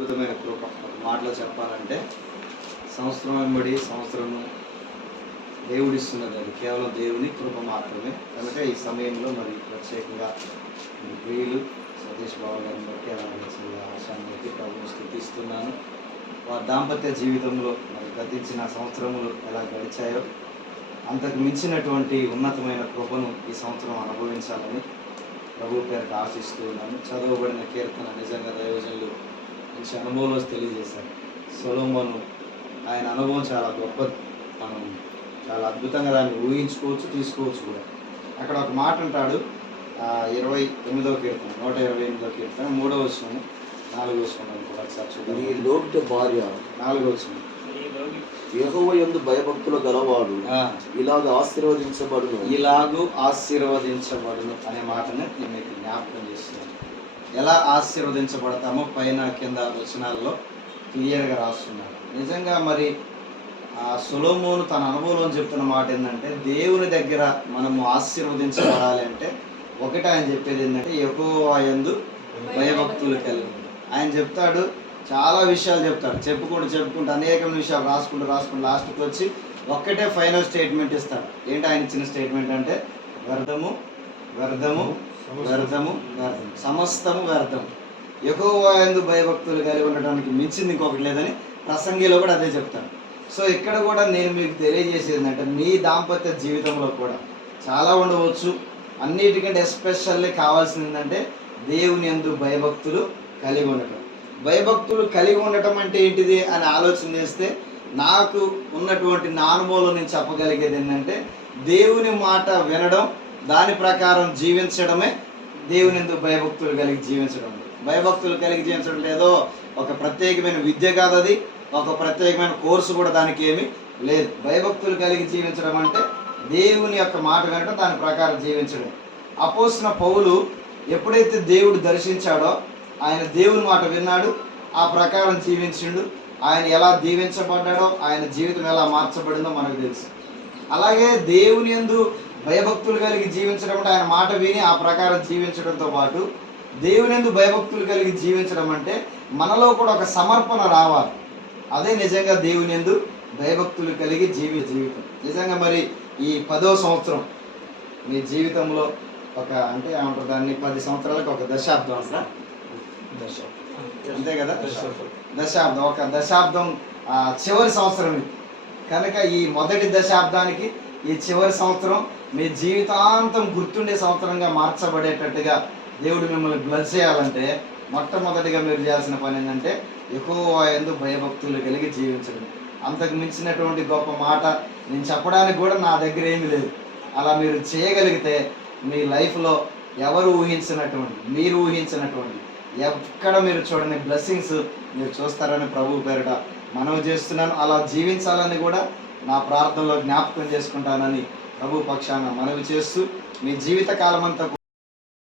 అద్భుతమైన కృప. ఒక మాటలో చెప్పాలంటే సంవత్సరం వెంబడి సంవత్సరము దేవుడిస్తున్నది అది కేవలం దేవుని కృప మాత్రమే. కనుక ఈ సమయంలో మరి ప్రత్యేకంగా మీ ప్రియులు సతీష్ బాబు గారిని బట్టి అలాగే ఆశాన్ని బట్టి ప్రభుని స్తుతిస్తున్నాను. వారి దాంపత్య జీవితంలో మరి గతించిన సంవత్సరములు ఎలా గడిచాయో అంతకు మించినటువంటి ఉన్నతమైన కృపను ఈ సంవత్సరం అనుభవించాలని ప్రభు పేరుట ఆశిస్తూ ఉన్నాను. చదవబడిన కీర్తన నిజంగా దైవజనులు మంచి అనుభవంలో తెలియజేశారు. సొలొమోను ఆయన అనుభవం చాలా గొప్పది. మనం చాలా అద్భుతంగా దాన్ని ఊహించుకోవచ్చు, తీసుకోవచ్చు కూడా. అక్కడ ఒక మాట అంటాడు, 29వ కీర్తన 128వ కీర్తన 3వ వచనం 4వ వచనం కూడా ఒకసారి చూడండి. నీ లోటు భార్య 4వ వచనం, యెహోవా యందు భయభక్తులు గలవాడు ఇలాగూ ఆశీర్వదించబడును అనే మాటను నేను మీకు జ్ఞాపకం చేస్తున్నాను. ఎలా ఆశీర్వదించబడతామో పైన కింద వచనాల్లో క్లియర్గా రాస్తున్నారు. నిజంగా మరి సొలొమోను తన అనుభవంలో చెప్తున్న మాట ఏంటంటే, దేవుని దగ్గర మనము ఆశీర్వదించబడాలి అంటే ఒకటి ఆయన చెప్పేది ఏంటంటే, యెహోవా యందు భయభక్తులు కలిగి. ఆయన చెప్తాడు, చాలా విషయాలు చెప్తాడు, చెప్పుకుంటూ అనేక విషయాలు రాసుకుంటూ లాస్ట్కి వచ్చి ఒక్కటే ఫైనల్ స్టేట్మెంట్ ఇస్తాడు. ఏంటి ఆయన ఇచ్చిన స్టేట్మెంట్ అంటే, వ్యర్థము వ్యర్థము వ్యర్థము వ్యర్థం, సమస్తము వ్యర్థం. యెహోవా యందు భయభక్తులు కలిగి ఉండడానికి మించింది ఇంకొకటి లేదని ప్రసంగిలో కూడా అదే చెప్తాడు. సో ఇక్కడ కూడా నేను మీకు తెలియజేసేది ఏంటంటే, మీ దాంపత్య జీవితంలో కూడా చాలా ఉండవచ్చు. అన్నిటికంటే ఎస్పెషల్లీ కావాల్సింది ఏంటంటే దేవుని యందు భయభక్తులు కలిగి ఉండటం. భయభక్తులు కలిగి ఉండటం అంటే ఏంటిది అని ఆలోచన చేస్తే, నాకు ఉన్నటువంటి నా అనుభవంలో నేను చెప్పగలిగేది ఏంటంటే, దేవుని మాట వినడం, దాని ప్రకారం జీవించడమే దేవుని యందు భయభక్తులు కలిగి జీవించడం. భయభక్తులు కలిగి జీవించడం లేదో ఒక ప్రత్యేకమైన విద్య కాదు, అది ఒక ప్రత్యేకమైన కోర్సు కూడా దానికి ఏమీ లేదు. భయభక్తులు కలిగి జీవించడం అంటే దేవుని యొక్క మాట వినడం, దాని ప్రకారం జీవించడం. అపోస్తలుడైన పౌలు ఎప్పుడైతే దేవుడు దర్శించాడో ఆయన దేవుని మాట విన్నాడు, ఆ ప్రకారం జీవించిండు. ఆయన ఎలా దీవించబడ్డాడో, ఆయన జీవితం ఎలా మార్చబడిందో మనకు తెలుసు. అలాగే దేవుని యందు భయభక్తులు కలిగి జీవించడం అంటే ఆయన మాట విని ఆ ప్రకారం జీవించడంతో పాటు, దేవుని యందు భయభక్తులు కలిగి జీవించడం అంటే మనలో కూడా ఒక సమర్పణ రావాలి. అదే నిజంగా దేవుని యందు భయభక్తులు కలిగి జీవితం. నిజంగా మరి ఈ 10వ సంవత్సరం మీ జీవితంలో ఒక అంటే ఏమంటారు దాన్ని, 10 సంవత్సరాలకు ఒక దశాబ్దం అంటారా? అంతే కదా, దశాబ్దం. ఒక దశాబ్దం చివరి సంవత్సరం ఇది. కనుక ఈ మొదటి దశాబ్దానికి ఈ చివరి సంవత్సరం మీ జీవితాంతం గుర్తుండే సంవత్సరంగా మార్చబడేటట్టుగా దేవుడు మిమ్మల్ని బ్లెస్ చేయాలంటే మొట్టమొదటిగా మీరు చేయాల్సిన పని ఏంటంటే, యెహోవా యందు భయభక్తులు కలిగి జీవించడం. అంతకు మించినటువంటి గొప్ప మాట నేను చెప్పడానికి కూడా నా దగ్గర ఏమీ లేదు. అలా మీరు చేయగలిగితే మీ లైఫ్లో ఎవరు ఊహించినటువంటి, మీరు ఊహించినటువంటి ఎక్కడ మీరు చూడని బ్లెస్సింగ్స్ మీరు చూస్తారని ప్రభు పేరిట మనవి చేస్తున్నాను. అలా జీవించాలని కూడా నా ప్రార్థనలో జ్ఞాపకం చేసుకుంటానని ప్రభు పక్షాన మనవి చేస్తూ, మీ జీవిత కాలం అంతా